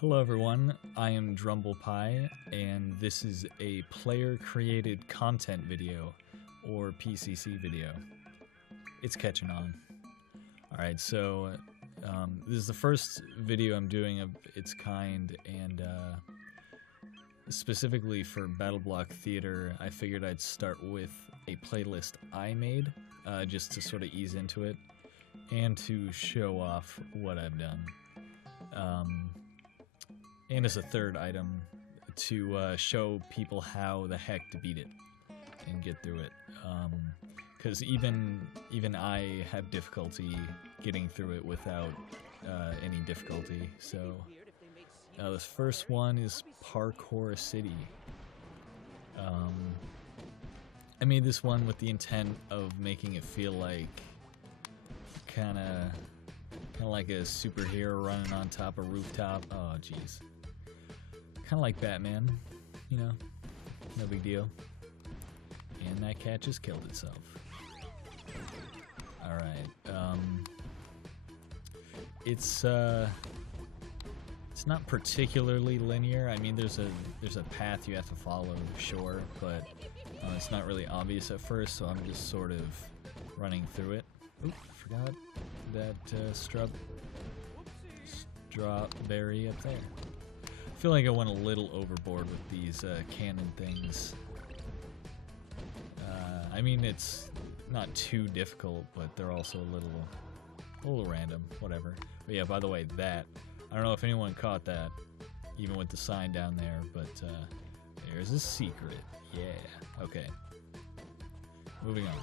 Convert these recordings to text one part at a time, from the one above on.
Hello everyone, I am Drumblepie, and this is a player-created content video, or PCC video. It's catching on. Alright, so this is the first video I'm doing of its kind, and specifically for BattleBlock Theater, I figured I'd start with a playlist I made, just to sort of ease into it, and to show off what I've done. And as a third item, to show people how the heck to beat it and get through it. Because even I have difficulty getting through it without any difficulty. So this first one is Parkour City. I made this one with the intent of making it feel like kind of like a superhero running on top of a rooftop. Oh, jeez. Kind of like Batman, you know, no big deal. And that cat just killed itself. Alright, it's not particularly linear. I mean, there's a path you have to follow, sure, but it's not really obvious at first, so I'm just sort of running through it. Oop, forgot that strawberry up there. I feel like I went a little overboard with these cannon things. I mean, it's not too difficult, but they're also a little random, whatever. But yeah, by the way, I don't know if anyone caught that, even with the sign down there, but there's a secret. Yeah, okay. Moving on.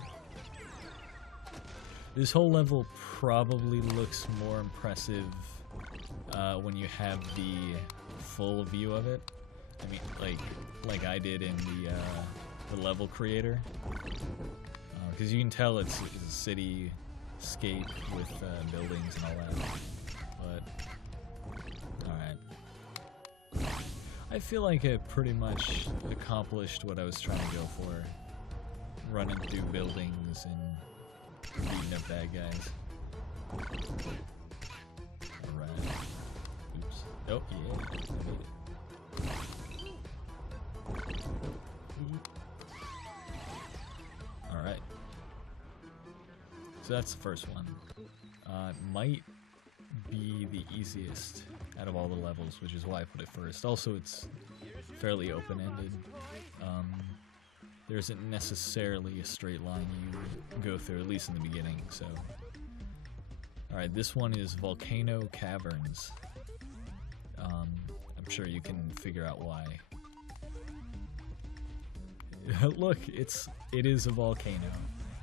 This whole level probably looks more impressive when you have the full view of it. I mean, like I did in the level creator, because you can tell it's a cityscape with buildings and all that. But alright, I feel like I pretty much accomplished what I was trying to go for, running through buildings and beating up bad guys. Alright. Oops. Oh, yeah. I made it. Alright. So that's the first one. It might be the easiest out of all the levels, which is why I put it first. Also, it's fairly open-ended. There isn't necessarily a straight line you go through, at least in the beginning, so... Alright, this one is Volcano Caverns. I'm sure you can figure out why. Look, it is a volcano.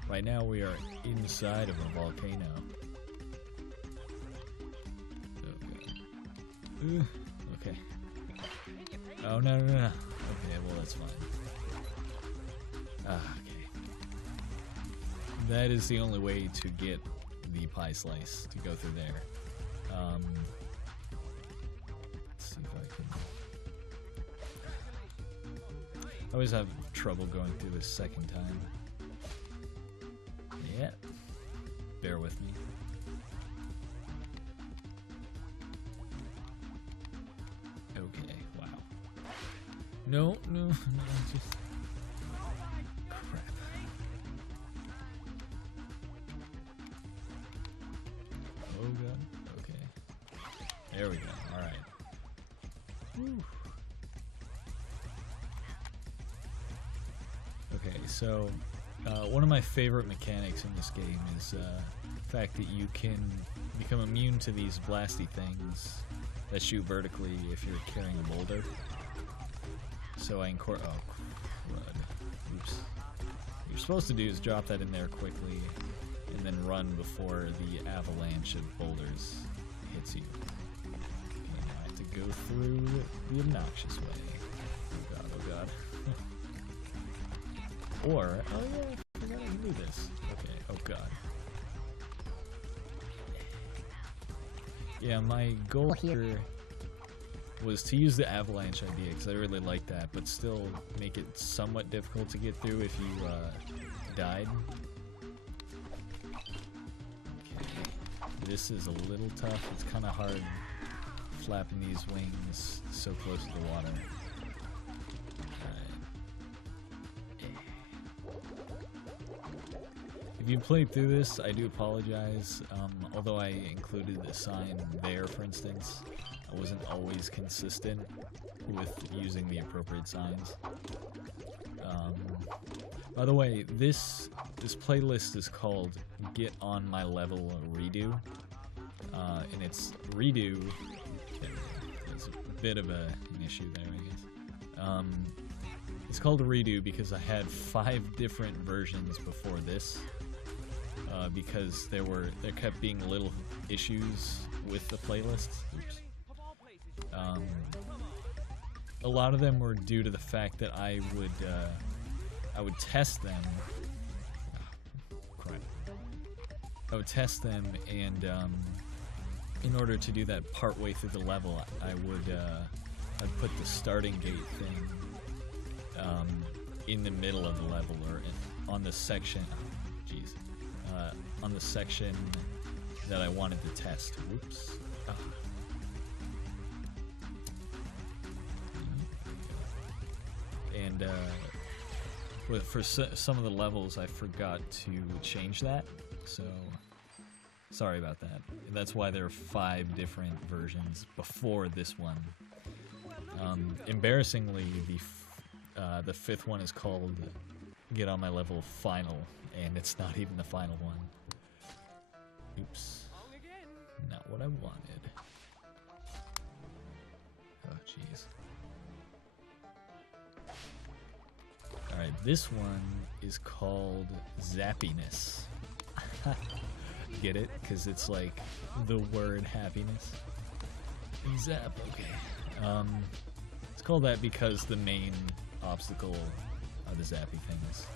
Right now we are inside of a volcano. Okay. Okay. Oh, no. Okay, well, that's fine. Okay. That is the only way to get the pie slice, to go through there. Let's see if I can... I always have trouble going through this second time. Yeah. Bear with me. Okay, wow. No, just... Crap. Oh god, okay. There we go, alright. Okay, so one of my favorite mechanics in this game is the fact that you can become immune to these blasty things that shoot vertically if you're carrying a boulder. So I oh, crud. Oops. What you're supposed to do is drop that in there quickly and then run before the avalanche of boulders hits you. Okay, now I have to go through the obnoxious way. Oh god. Or, oh yeah, I forgot I can do this. Okay, oh god. Yeah, my goal here was to use the avalanche idea, because I really like that, but still make it somewhat difficult to get through if you died. Okay, this is a little tough. It's kind of hard flapping these wings so close to the water. If you played through this, I do apologize. Although I included the sign there, for instance, I wasn't always consistent with using the appropriate signs. By the way, this playlist is called GetOnMyLvlREDO, and it's redo. There's a bit of an issue there, I guess. It's called redo because I had 5 different versions before this. Because there kept being little issues with the playlist. Oops. A lot of them were due to the fact that I would test them. Oh, crap. I would test them, and in order to do that part way through the level, I'd put the starting gate thing in the middle of the level, or on the section. Oh, jeez. On the section that I wanted to test. Whoops. Oh. And for some of the levels, I forgot to change that. So, sorry about that. That's why there are 5 different versions before this one. Embarrassingly, the 5th one is called Get On My Level Final, and it's not even the final one. Oops. Not what I wanted. Oh, jeez. Alright, this one is called Zappiness. Get it? Because it's like the word happiness. Zap, okay. It's called that because the main obstacle are the zappy things.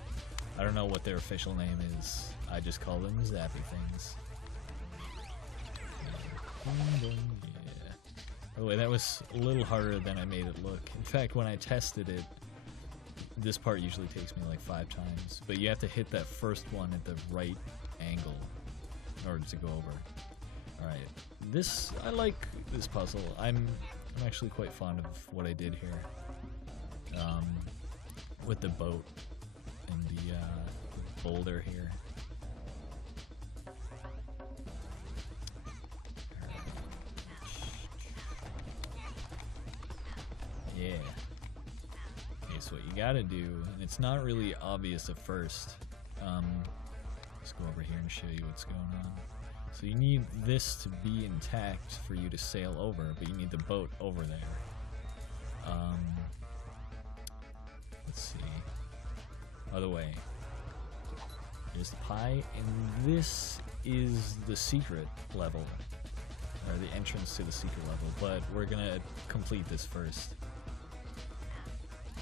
I don't know what their official name is. I just call them zappy things. Yeah. By the way, that was a little harder than I made it look. In fact, when I tested it, this part usually takes me like 5 times, but you have to hit that first one at the right angle in order to go over. Alright, I like this puzzle. I'm actually quite fond of what I did here. With the boat and the boulder here. Yeah. Okay, so what you gotta do, and it's not really obvious at first. Let's go over here and show you what's going on. So you need this to be intact for you to sail over, but you need the boat over there. Let's see. By the way, here's the pie, and this is the secret level, or the entrance to the secret level, but we're gonna complete this first.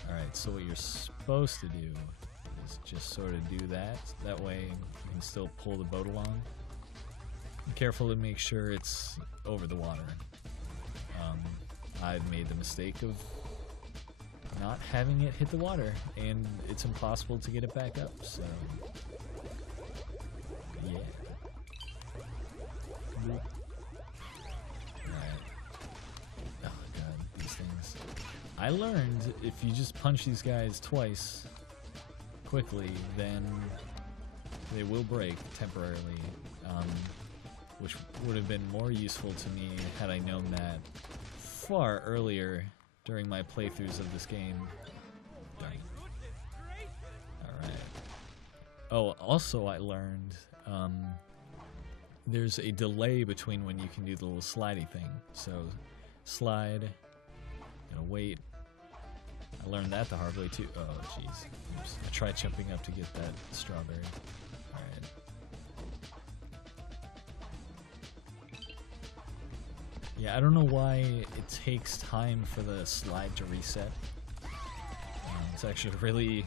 Alright, so what you're supposed to do is just sort of do that. That way you can still pull the boat along. Be careful to make sure it's over the water. I've made the mistake of not having it hit the water, and it's impossible to get it back up, so yeah. Alright. Oh god, these things. I learned if you just punch these guys twice quickly, then they will break temporarily, which would have been more useful to me had I known that far earlier during my playthroughs of this game. Alright. Oh, also I learned there's a delay between when you can do the little slidey thing. So, slide, wait. I learned that the hard way too. Oh, jeez. I tried jumping up to get that strawberry. Alright. Yeah, I don't know why it takes time for the slide to reset. It's actually really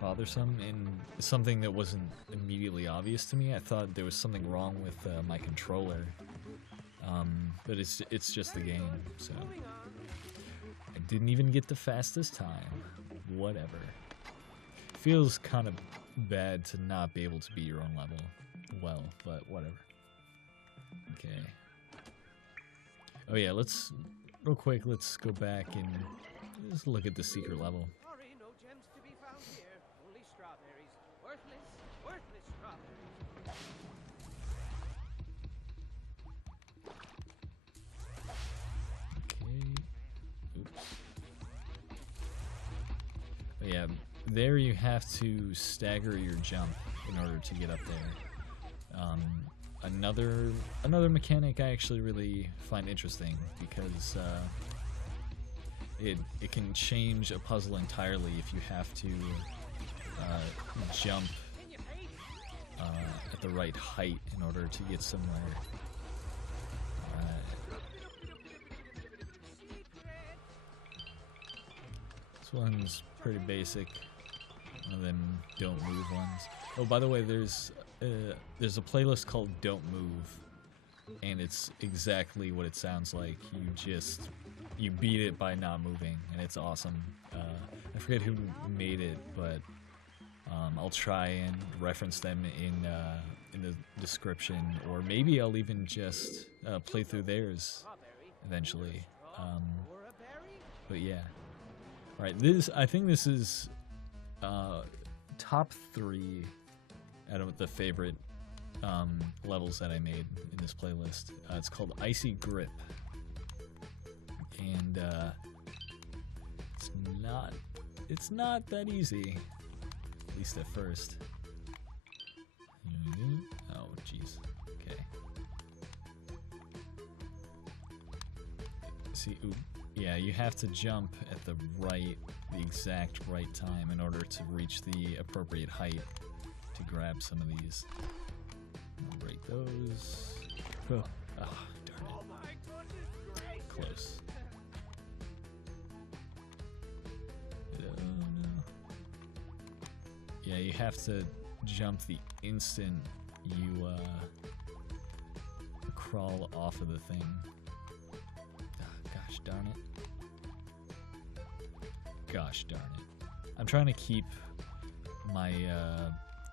bothersome and something that wasn't immediately obvious to me. I thought there was something wrong with my controller, but it's just the game, so I didn't even get the fastest time. Whatever. Feels kind of bad to not be able to beat your own level. Well, but whatever. Okay. Oh yeah, let's real quick. Let's go back and just look at the secret level. Sorry, no gems to be found here. Only strawberries. Worthless, worthless strawberries. Okay. Oops. But yeah, there you have to stagger your jump in order to get up there. Another mechanic I actually really find interesting because it can change a puzzle entirely if you have to jump at the right height in order to get somewhere. This one's pretty basic. One of them don't move ones. Oh, by the way, there's a playlist called Don't Move, and it's exactly what it sounds like. You beat it by not moving, and it's awesome. I forget who made it, but I'll try and reference them in the description, or maybe I'll even just play through theirs eventually. But yeah, all right. I think this is top 3 out of the favorite levels that I made in this playlist. It's called Icy Grip, and it's not that easy, at least at first. Oh jeez. Okay. See, ooh, yeah, you have to jump at the exact right time in order to reach the appropriate height to grab some of these. I'll break those. Oh, darn it. Close. Oh, no. Yeah, you have to jump the instant you crawl off of the thing. Gosh darn it. Gosh darn it. I'm trying to keep my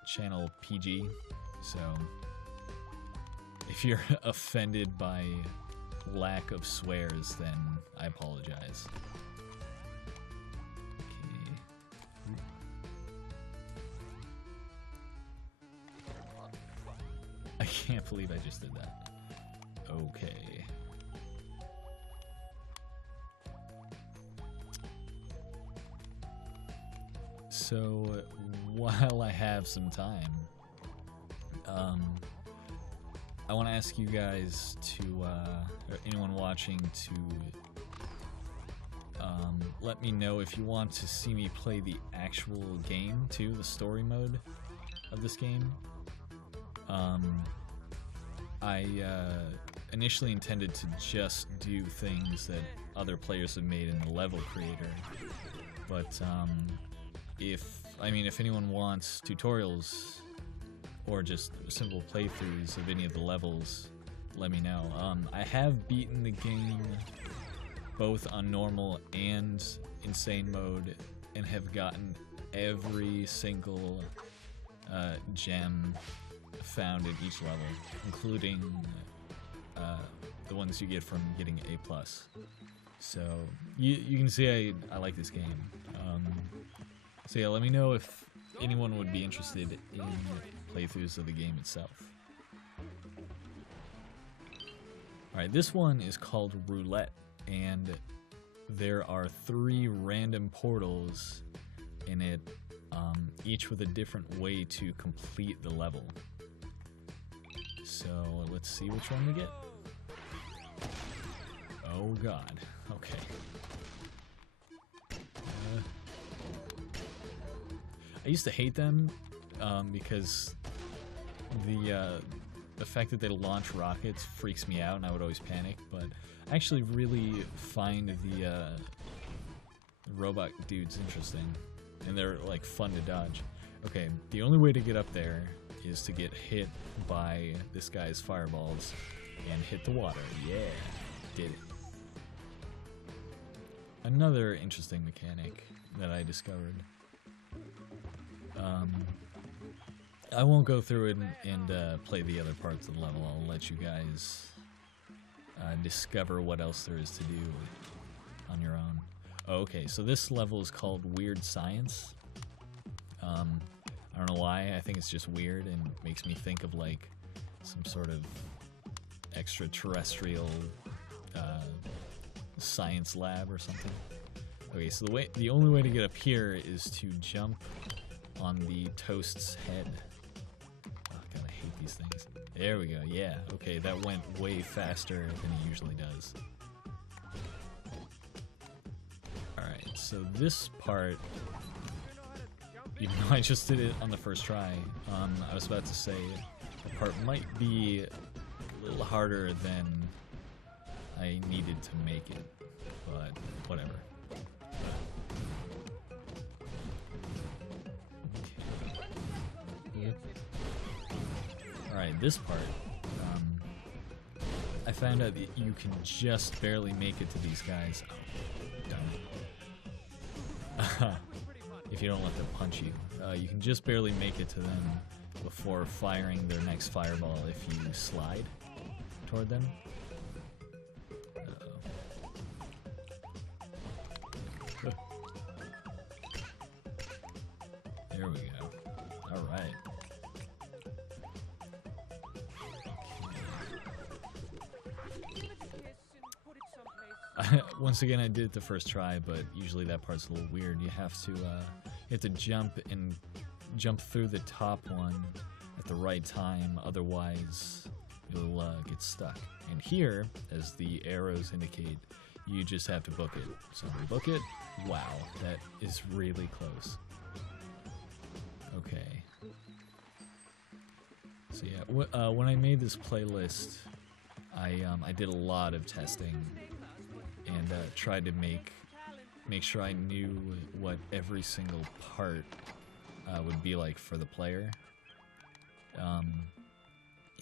channel PG, so if you're offended by lack of swears, then I apologize. Okay. I can't believe I just did that. Okay. So while I have some time, I want to ask you guys to, or anyone watching, to let me know if you want to see me play the actual game too, the story mode of this game. I initially intended to just do things that other players have made in the level creator, but if anyone wants tutorials or just simple playthroughs of any of the levels, let me know. I have beaten the game both on normal and insane mode and have gotten every single gem found in each level, including the ones you get from getting A+. So you can see I like this game. So yeah, let me know if anyone would be interested in playthroughs of the game itself. Alright, this one is called Roulette, and there are 3 random portals in it, each with a different way to complete the level. So let's see which one we get. Oh god, okay. I used to hate them because the fact that they launch rockets freaks me out, and I would always panic. But I actually really find the robot dudes interesting, and they're like fun to dodge. Okay, the only way to get up there is to get hit by this guy's fireballs and hit the water. Yeah, did it. Another interesting mechanic that I discovered. I won't go through it and play the other parts of the level. I'll let you guys discover what else there is to do on your own. Oh, okay, so this level is called Weird Science. I don't know why, I think it's just weird and makes me think of like some sort of extraterrestrial science lab or something. Okay, so the only way to get up here is to jump on the toast's head. Oh god, I hate these things. There we go, yeah. Okay, that went way faster than it usually does. Alright, so this part, even though I just did it on the first try, I was about to say the part might be a little harder than I needed to make it, but whatever. Okay. Alright, this part, I found out that you can just barely make it to these guys. Oh, dumb. If you don't let them punch you. You can just barely make it to them before firing their next fireball if you slide toward them. There we go. Alright. Once again, I did it the first try, but usually that part's a little weird. You have to jump and jump through the top one at the right time, otherwise you'll get stuck. And here, as the arrows indicate, you just have to book it. So book it. Wow, that is really close. Okay. So yeah, when I made this playlist, I did a lot of testing and tried to make sure I knew what every single part would be like for the player.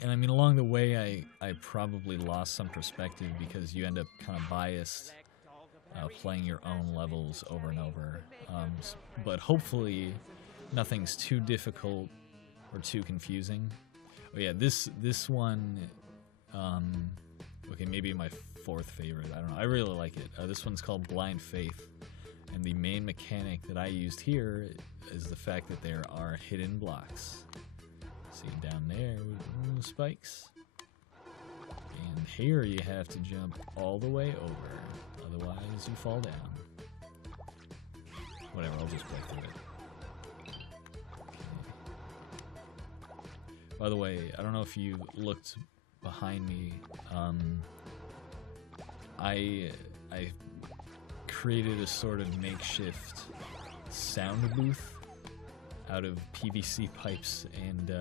And I mean, along the way, I probably lost some perspective because you end up kind of biased playing your own levels over and over. But hopefully, nothing's too difficult or too confusing. Oh yeah, this one, okay, maybe my fourth favorite. I don't know. I really like it. This one's called Blind Faith, and the main mechanic that I used here is the fact that there are hidden blocks. See down there with the spikes, and here you have to jump all the way over, otherwise you fall down. Whatever, I'll just play through it. Okay. By the way, I don't know if you looked behind me. I created a sort of makeshift sound booth out of PVC pipes and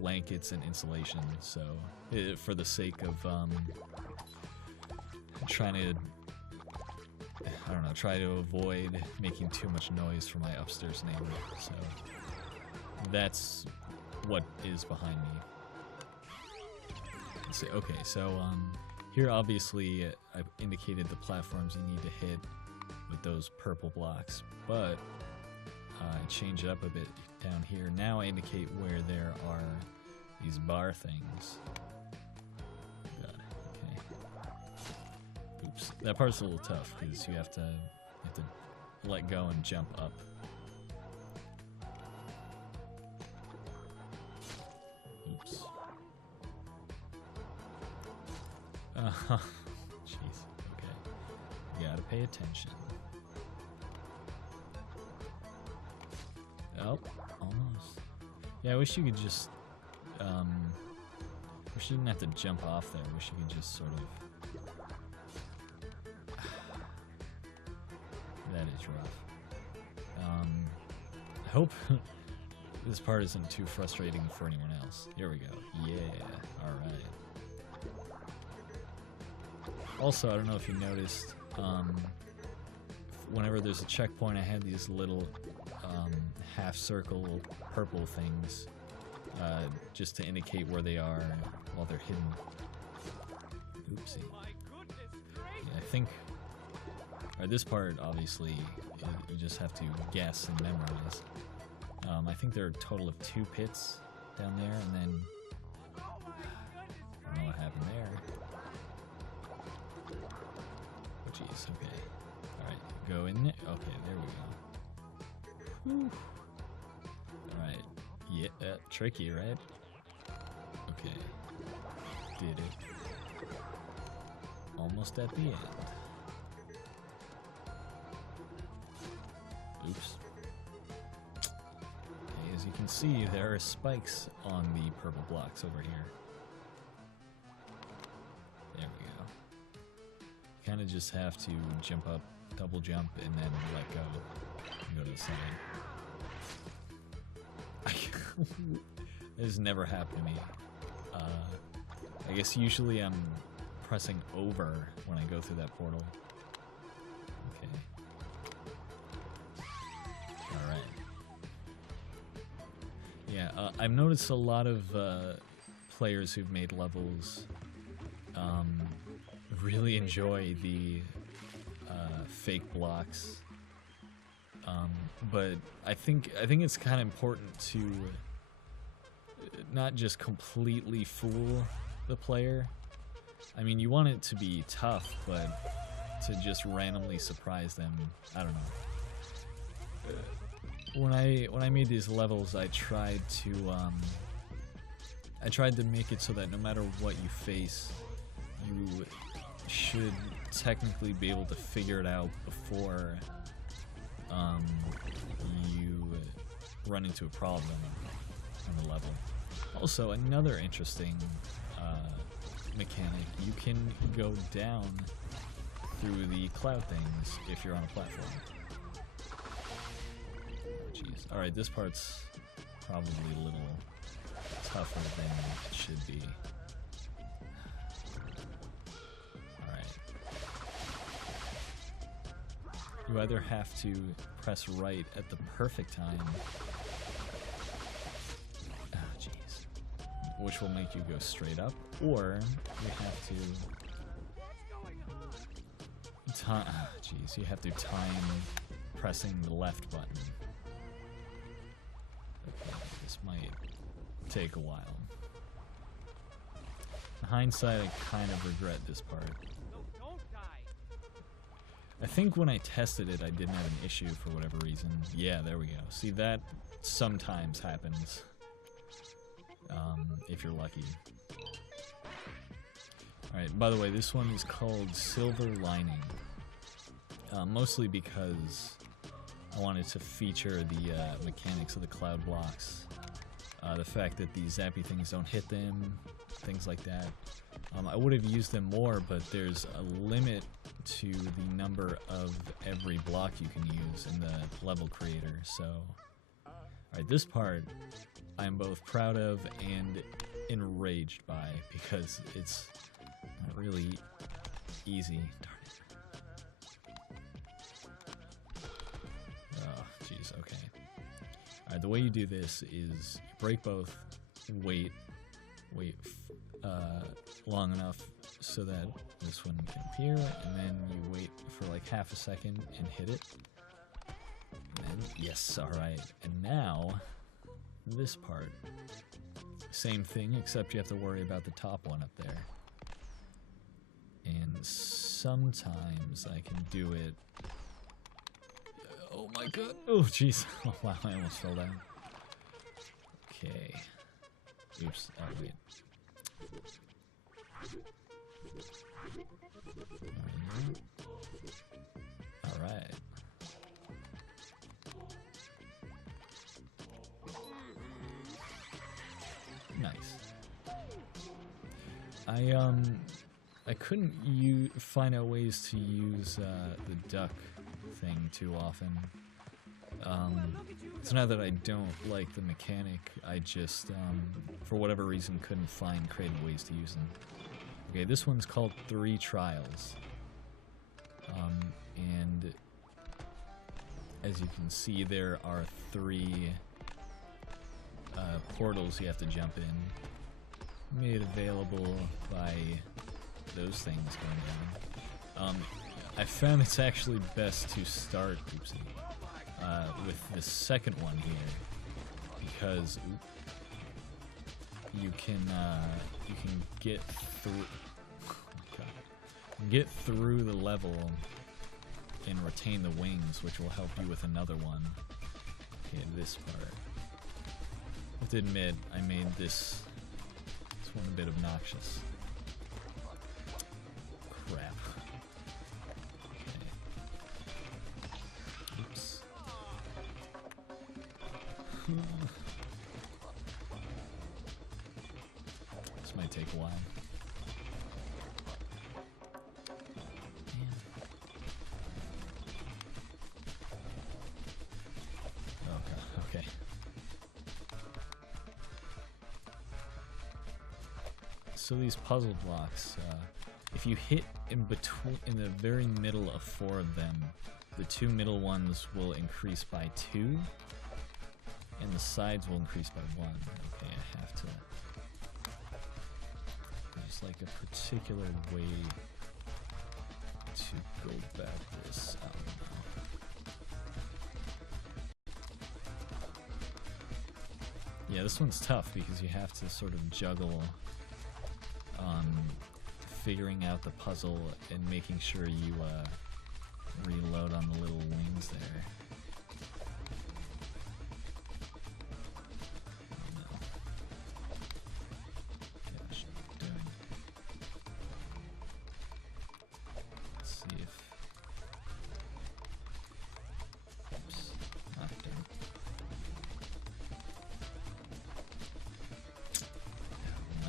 blankets and insulation, so for the sake of trying to, I don't know, try to avoid making too much noise for my upstairs neighbor. So that's what is behind me. Let's see. Okay, so here obviously I've indicated the platforms you need to hit with those purple blocks, but I change it up a bit down here. Now I indicate where there are these bar things. God, okay. Oops, that part's a little tough because you have to let go and jump up. Oops. Jeez. Okay. You gotta pay attention. Oh, almost. Yeah, I wish you could just, wish you didn't have to jump off there. I wish you could just sort of, that is rough. I hope this part isn't too frustrating for anyone else. Here we go. Yeah, alright. Also, I don't know if you noticed, whenever there's a checkpoint, I had these little half circle purple things just to indicate where they are while they're hidden. Oopsie. Yeah, I think this part obviously you just have to guess and memorize. I think there are a total of 2 pits down there, and then I don't know what happened there. jeez. Okay. Alright, go in there. Okay, there we go. Alright. Yeah, tricky, right? Okay. Did it. Almost at the end. Oops. Okay, as you can see, there are spikes on the purple blocks over here. There we go. You kind of just have to jump up, double jump, and then let go. And go to the side. This has never happened to me. I guess usually I'm pressing over when I go through that portal. Okay. Alright. Yeah, I've noticed a lot of players who've made levels really enjoy the fake blocks. But I think it's kind of important to not just completely fool the player. I mean, you want it to be tough, but to just randomly surprise them, I don't know. When I made these levels, I tried to make it so that no matter what you face, you should technically be able to figure it out before you run into a problem on the level. Also, another interesting mechanic, you can go down through the cloud things if you're on a platform. Jeez. Alright, this part's probably a little tougher than it should be. Alright. You either have to press right at the perfect time, which will make you go straight up, or you have to you have to time pressing the left button. Okay, this might take a while. In hindsight, I kind of regret this part. I think when I tested it, I didn't have an issue for whatever reason. Yeah, there we go. See, that sometimes happens. If you're lucky. Alright, by the way, this one is called Silver Lining. Mostly because I wanted to feature the mechanics of the cloud blocks. The fact that the zappy things don't hit them, things like that. I would have used them more, but there's a limit to the number of every block you can use in the level creator, so... Alright, this part I'm both proud of and enraged by, because it's not really easy. Darn it. Oh, jeez, okay. Alright, the way you do this is you break both, wait long enough so that this one can appear, and then you wait for like half a second and hit it. And then, yes, alright. And now, this part. Same thing, except you have to worry about the top one up there. And sometimes I can do it... Oh my god! Oh jeez! Oh wow, I almost fell down. Okay. Oops, oh wait. Alright. Nice. I couldn't find out ways to use the duck thing too often. It's not that I don't like the mechanic, I just, for whatever reason, couldn't find creative ways to use them. Okay, this one's called 3 Trials. And as you can see, there are 3 portals you have to jump in. Made available by those things going down. I found it's actually best to start, with the second one here, because you can get through. Oh my God. Get through the level and retain the wings, which will help you with another one. Okay, this part. I have to admit, I made this one a bit obnoxious. Crap. Okay. Oops. This might take a while. Okay. So these puzzle blocks, if you hit in the very middle of 4 of them, the 2 middle ones will increase by 2, and the sides will increase by 1. Okay, I have to. There's like a particular way to go about this. I don't know. Yeah, this one's tough because you have to sort of juggle figuring out the puzzle and making sure you reload on the little wings there. No. Gosh, I'm doing. Let's see if. Oops. Ah, damn.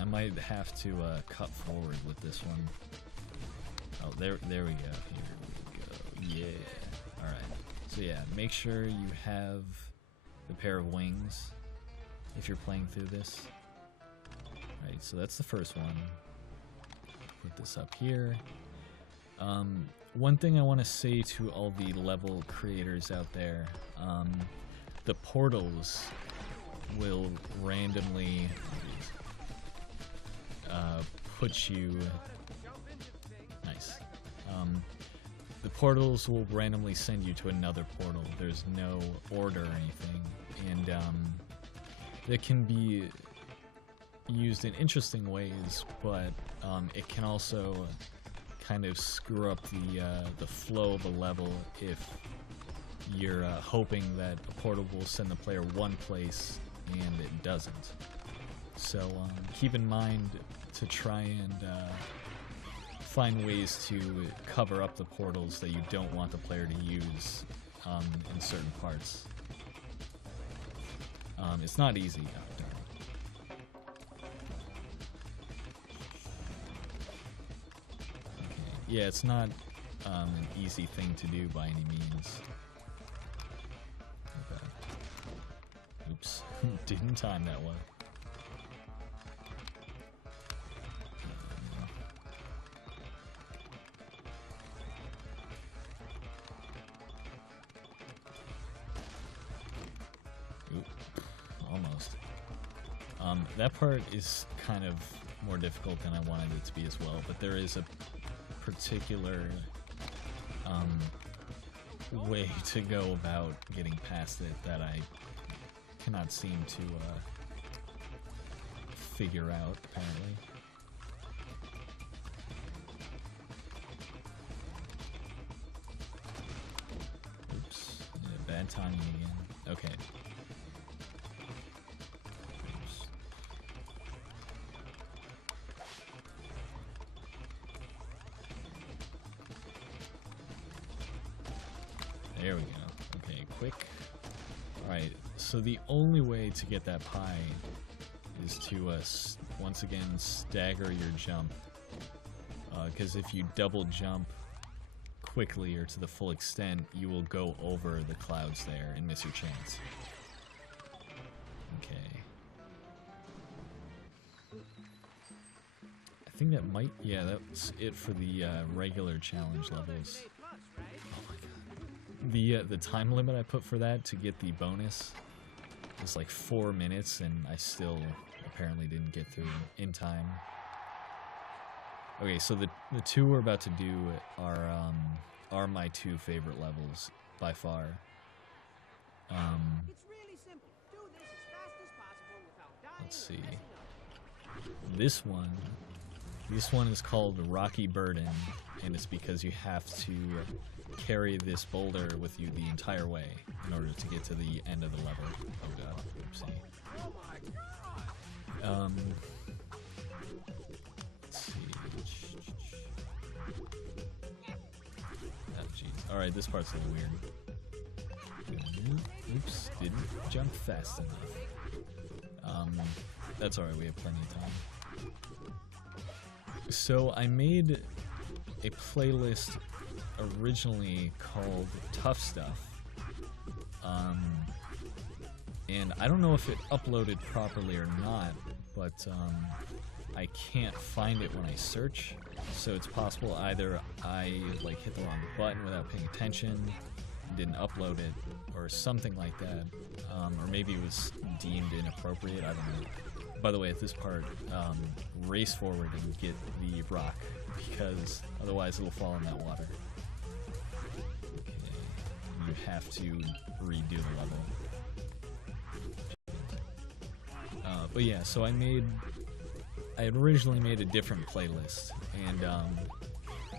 I might have to cut forward with this one. Oh, there we go. Here we go. Yeah. All right. So yeah, make sure you have the pair of wings if you're playing through this. All right. So that's the first one. Put this up here. One thing I want to say to all the level creators out there: the portals will randomly put you. Nice. The portals will randomly send you to another portal. There's no order or anything, and it can be used in interesting ways, but it can also kind of screw up the flow of a level if you're hoping that a portal will send the player one place and it doesn't. So keep in mind to try and find ways to cover up the portals that you don't want the player to use in certain parts. It's not easy. Okay. Yeah, it's not an easy thing to do by any means. Okay. Oops, didn't time that well. Almost. That part is kind of more difficult than I wanted it to be as well, but there is a particular way to go about getting past it that I cannot seem to figure out, apparently. Oops. Yeah, bad timing again. Okay. There we go. Okay, quick. Alright, so the only way to get that pie is to, once again, stagger your jump. Because if you double jump quickly or to the full extent, you will go over the clouds there and miss your chance. Okay. I think that might, yeah, that's it for the regular challenge levels. The time limit I put for that to get the bonus is like 4 minutes, and I still apparently didn't get through in time. Okay, so the two we're about to do are my two favorite levels by far. It's really simple. Do this as fast as possible without dying. Let's see. This one is called Rocky Burden, and it's because you have to carry this boulder with you the entire way in order to get to the end of the level. Oh god, oopsie. Let's see. Oh jeez. Alright, this part's a little weird. Oops, didn't jump fast enough. That's alright, we have plenty of time. So I made a playlist originally called Tough Stuff. And I don't know if it uploaded properly or not, but I can't find it when I search. So it's possible either I like hit the wrong button without paying attention, didn't upload it, or something like that. Or maybe it was deemed inappropriate, I don't know. By the way, at this part, race forward and get the rock, because otherwise it'll fall in that water. Okay. You have to redo the level. But yeah, so I had originally made a different playlist, and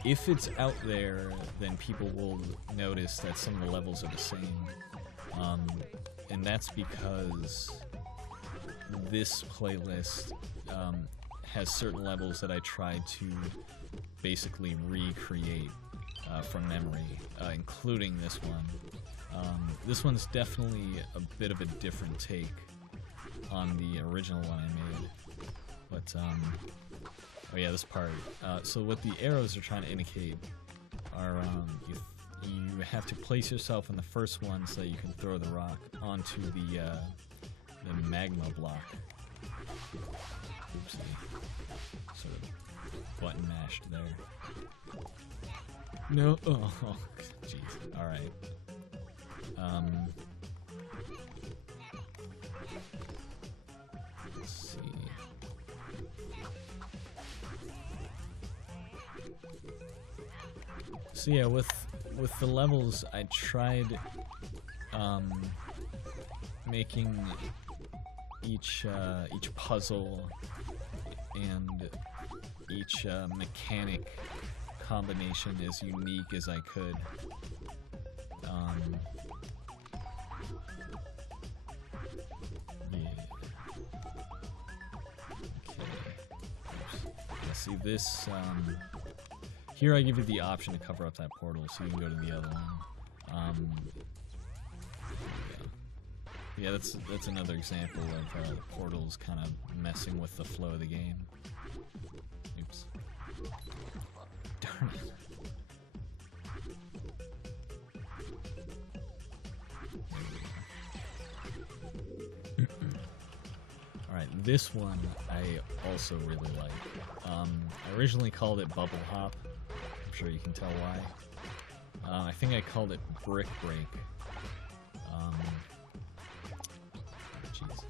if it's out there, then people will notice that some of the levels are the same, and that's because this playlist has certain levels that I tried to basically recreate from memory, including this one. This one's definitely a bit of a different take on the original one I made, but oh yeah, this part. So what the arrows are trying to indicate are you have to place yourself in the first one so that you can throw the rock onto the magma block. Oopsie. Sort of button mashed there. No. Oh, jeez. All right. Let's see. So yeah, with the levels, I tried making each puzzle and each mechanic combination as unique as I could. Yeah. Okay. Yeah, see this. Here I give you the option to cover up that portal, so you can go to the other one. Yeah, that's another example of the portals kind of messing with the flow of the game. Oops. Darn it. Alright, this one I also really like. I originally called it Bubble Hop. I'm sure you can tell why. I think I called it Brick Break. Jeez.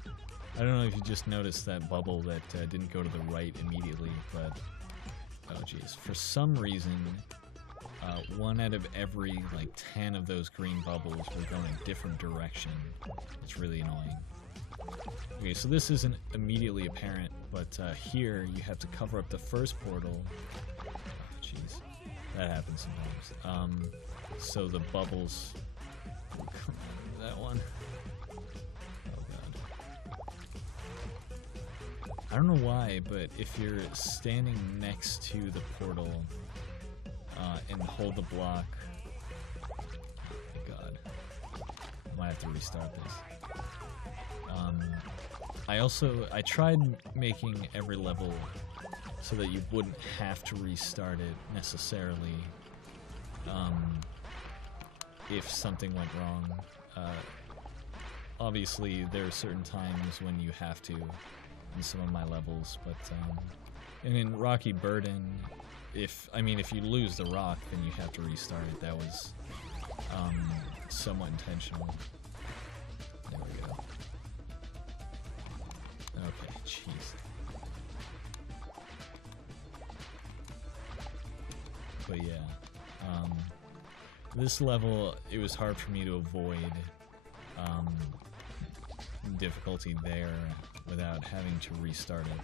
I don't know if you just noticed that bubble that didn't go to the right immediately, but oh jeez. For some reason, 1 out of every like 10 of those green bubbles were going a different direction. It's really annoying. Okay, so this isn't immediately apparent, but here you have to cover up the first portal. Oh, jeez. That happens sometimes. So the bubbles... Oh, come on, that one. Oh god. I don't know why, but if you're standing next to the portal and hold the block... Oh my god. I might have to restart this. I tried making every level so that you wouldn't have to restart it necessarily if something went wrong. Obviously, there are certain times when you have to in some of my levels, but and in Rocky Burden, if you lose the rock, then you have to restart it. That was somewhat intentional. There we go. Okay, jeez. But yeah, this level, it was hard for me to avoid difficulty there without having to restart it.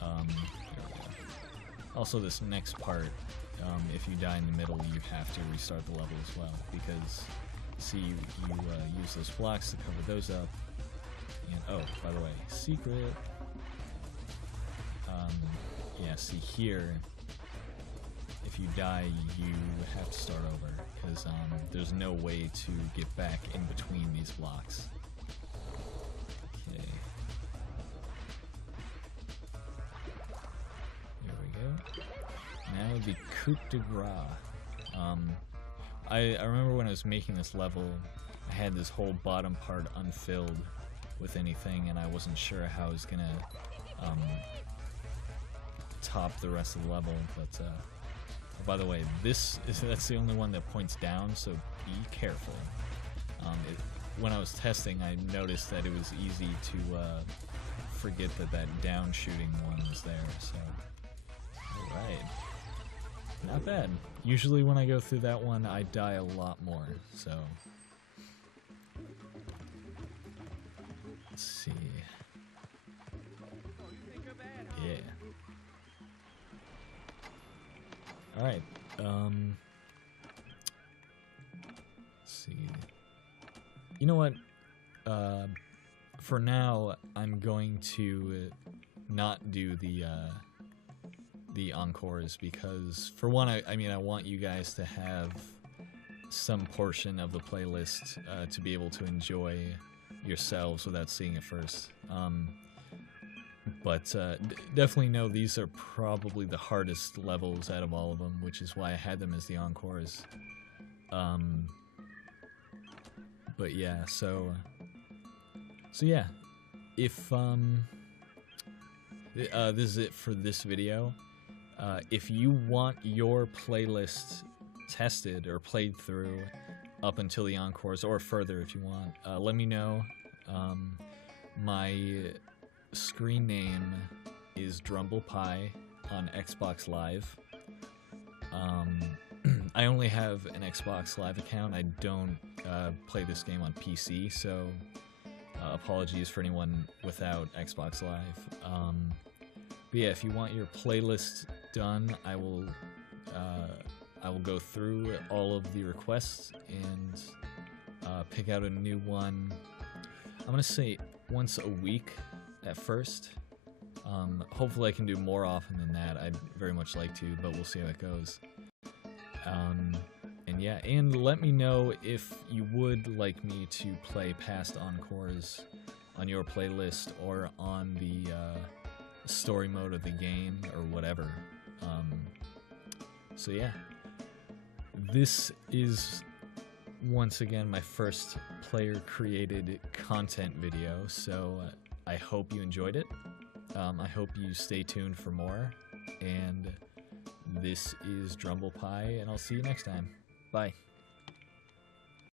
There we go. Also, this next part, if you die in the middle, you have to restart the level as well, because, see, you use those blocks to cover those up, and, oh, by the way, secret, yeah, see here, if you die, you have to start over, because there's no way to get back in between these blocks. Okay. There we go. Now the coup de grace. I remember when I was making this level, I had this whole bottom part unfilled with anything, and I wasn't sure how I was gonna top the rest of the level, but by the way, that's the only one that points down, so be careful. When I was testing, I noticed that it was easy to forget that down shooting one was there, so alright. Not bad. Usually when I go through that one, I die a lot more, so let's see. Yeah. Alright, let's see. You know what? For now, I'm going to not do the encores, because, for one, I mean, I want you guys to have some portion of the playlist to be able to enjoy yourselves without seeing it first. But definitely know these are probably the hardest levels out of all of them, which is why I had them as the encores. But yeah, so yeah, if this is it for this video. If you want your playlist tested or played through up until the encores, or further if you want, let me know. My screen name is Drumblepie on Xbox Live. I only have an Xbox Live account. I don't play this game on PC, so apologies for anyone without Xbox Live. But yeah, if you want your playlist done, I will go through all of the requests and pick out a new one. I'm gonna say once a week at first. Hopefully I can do more often than that. I'd very much like to, but we'll see how it goes. And yeah, and let me know if you would like me to play past encores on your playlist or on the story mode of the game or whatever. So yeah, this is once again my first player created content video, so I hope you enjoyed it. I hope you stay tuned for more, and this is Drumblepie, and I'll see you next time. Bye.